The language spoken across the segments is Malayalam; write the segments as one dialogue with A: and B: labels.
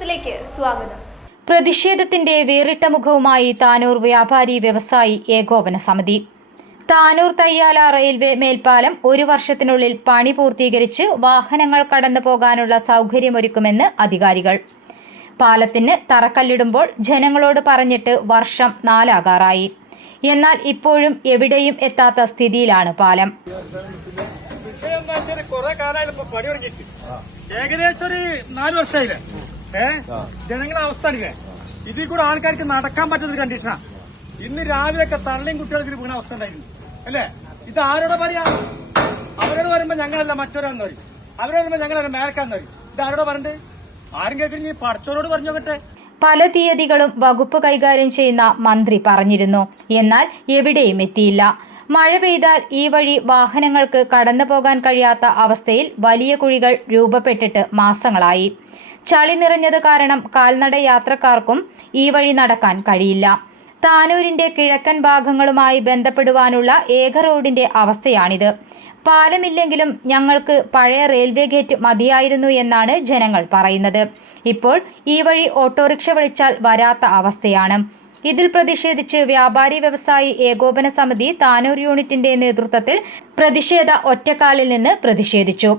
A: ന്യൂസിലേക്ക് സ്വാഗതം.
B: പ്രതിഷേധത്തിന്റെ വേറിട്ട മുഖവുമായി താനൂർ വ്യാപാരി വ്യവസായി ഏകോപന സമിതി. താനൂർ തയ്യാല റെയിൽവേ മേൽപ്പാലം ഒരു വർഷത്തിനുള്ളിൽ പണി പൂർത്തീകരിച്ച് വാഹനങ്ങൾ കടന്നു പോകാനുള്ള സൗകര്യമൊരുക്കുമെന്ന് അധികാരികൾ. പാലത്തിന് തറക്കല്ലിടുമ്പോൾ ജനങ്ങളോട് പറഞ്ഞിട്ട് വർഷം നാലാകാറായി. എന്നാൽ ഇപ്പോഴും എവിടെയും എത്താത്ത സ്ഥിതിയിലാണ് പാലം.
C: ഏകദേശം ഒരു നാല് വർഷമായില്ലേ? ഏ? ജനങ്ങളുടെ അവസ്ഥ അല്ലേ? ഇതിൽ കൂടെ ആൾക്കാർക്ക് നടക്കാൻ പറ്റുന്ന ഒരു കണ്ടീഷനാ ഇന്ന് രാവിലെയൊക്കെ തള്ളിയും കുട്ടികൾക്ക് വീണ അവസ്ഥ ഉണ്ടായിരുന്നു. അല്ലേ? ഇത് ആരോട് പറയാ? അവരോട് പറയുമ്പോ ഞങ്ങളല്ല മറ്റൊരാന്ന് പറയും. അവരോട് പറയുമ്പോ ഞങ്ങളല്ല മേൽക്കാന്ന് പറയും. ഇത് ആരോട് പറഞ്ഞിട്ട് ആരും കേൾക്കണി പഠിച്ചവരോട് പറഞ്ഞു നോക്കട്ടെ
B: പല തീയതികളും വകുപ്പ് കൈകാര്യം ചെയ്യുന്ന മന്ത്രി പറഞ്ഞിരുന്നു. എന്നാൽ എവിടെയും എത്തിയില്ല. മഴ പെയ്താൽ ഈ വഴി വാഹനങ്ങൾക്ക് കടന്നു പോകാൻ കഴിയാത്ത അവസ്ഥയിൽ വലിയ കുഴികൾ രൂപപ്പെട്ടിട്ട് മാസങ്ങളായി. ചളി നിറഞ്ഞത് കാരണം കാൽനട യാത്രക്കാർക്കും ഈ വഴി നടക്കാൻ കഴിയില്ല. താനൂരിന്റെ കിഴക്കൻ ഭാഗങ്ങളുമായി ബന്ധപ്പെടുവാനുള്ള ഏക റോഡിന്റെ അവസ്ഥയാണിത്. പാലമില്ലെങ്കിലും ഞങ്ങൾക്ക് പഴയ റെയിൽവേ ഗേറ്റ് മതിയായിരുന്നു എന്നാണ് ജനങ്ങൾ പറയുന്നത്. ഇപ്പോൾ ഈ വഴി ഓട്ടോറിക്ഷ വിളിച്ചാൽ വരാത്ത അവസ്ഥയാണ്. ഇതിൽ പ്രതിഷേധിച്ച് വ്യാപാരി വ്യവസായി ഏകോപന സമിതി താനൂർ യൂണിറ്റിന്റെ നേതൃത്വത്തിൽ പ്രതിഷേധ ഒറ്റക്കാലിൽ നിന്ന് പ്രതിഷേധിച്ചു.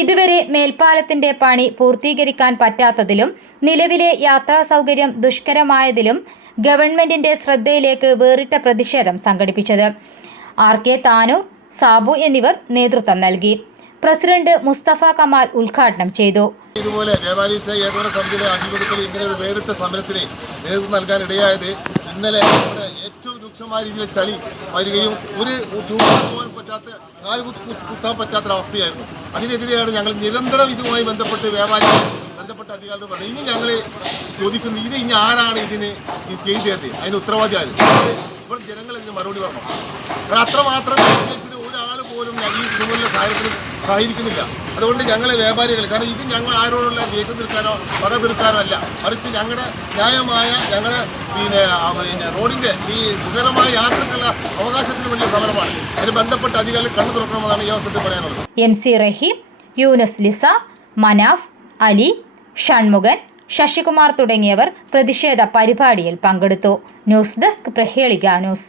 B: ഇതുവരെ മേൽപ്പാലത്തിന്റെ പണി പൂർത്തീകരിക്കാൻ പറ്റാത്തതിലും നിലവിലെ യാത്രാ സൗകര്യം ദുഷ്കരമായതിലും ഗവൺമെന്റിന്റെ ശ്രദ്ധയിലേക്ക് വേറിട്ട പ്രതിഷേധം സംഘടിപ്പിച്ചത്. ആർ കെ താനൂർ സാബു എന്നിവർ നേതൃത്വം നൽകി. പ്രസിഡന്റ് മുസ്തഫ കമാൽ ഉദ്ഘാടനം ചെയ്തു.
D: ഇതുപോലെ വ്യാപാരി ഏകോപന സമിതിയുടെ ആഭിമുഖ്യത്തിൽ ഇങ്ങനെ ഒരു വേറിട്ട സമരത്തിന് നേതൃത്വം നൽകാൻ ഇടയായത് ഇന്നലെ ഏറ്റവും രൂക്ഷമായ രീതിയിൽ ചളി വരികയും ഒരു ടൂർ പോകാൻ പറ്റാത്ത കാൽ കുത്ത് കുത്ത് കുത്താൻ പറ്റാത്തൊരവസ്ഥയായിരുന്നു അതിനെതിരെയാണ് ഞങ്ങൾ നിരന്തരം ഇതുമായി ബന്ധപ്പെട്ട് വ്യാപാരി ബന്ധപ്പെട്ട അധികാരികൾ പറഞ്ഞു ഇനി ഞങ്ങൾ ചോദിക്കുന്നത് ഇത് ഇനി ആരാണ് ഇതിന് ഇത് ചെയ്തു തരുന്നത് അതിന് ഉത്തരവാദി ആര്? ഇപ്പോൾ ജനങ്ങൾ ഇതിന് മറുപടി പറഞ്ഞു. കാരണം അത്രമാത്രം ഒരാൾ പോലും ഈ ഇതുപോലുള്ള സാഹചര്യത്തിൽ സഹായിക്കുന്നില്ല. അതുകൊണ്ട് ഞങ്ങളെ വ്യാപാരികൾ കാരണം ഇത് ഞങ്ങൾ ആരോടുള്ള ദേഷ്യം തീർക്കാനോ പക തീർക്കാനോ അല്ല. മറിച്ച് ഞങ്ങളുടെ ന്യായമായ ഞങ്ങളുടെ പിന്നെ പിന്നെ റോഡിന്റെ ഈ സുഖകരമായ യാത്രക്കുള്ള അവകാശത്തിന് വലിയ സമരമാണ്. അതിന് ബന്ധപ്പെട്ട അധികാരികൾ കണ്ണു തുറക്കണമെന്നാണ് ഈ അവസരത്തിൽ പറയാനുള്ളത്.
B: എം സി റഹീം യൂനസ് ലിസ മനാഫ് അലി ഷൺമുഖൻ ശശികുമാർ തുടങ്ങിയവർ പ്രതിഷേധ പരിപാടിയിൽ പങ്കെടുത്തു. News desk Prahelika news.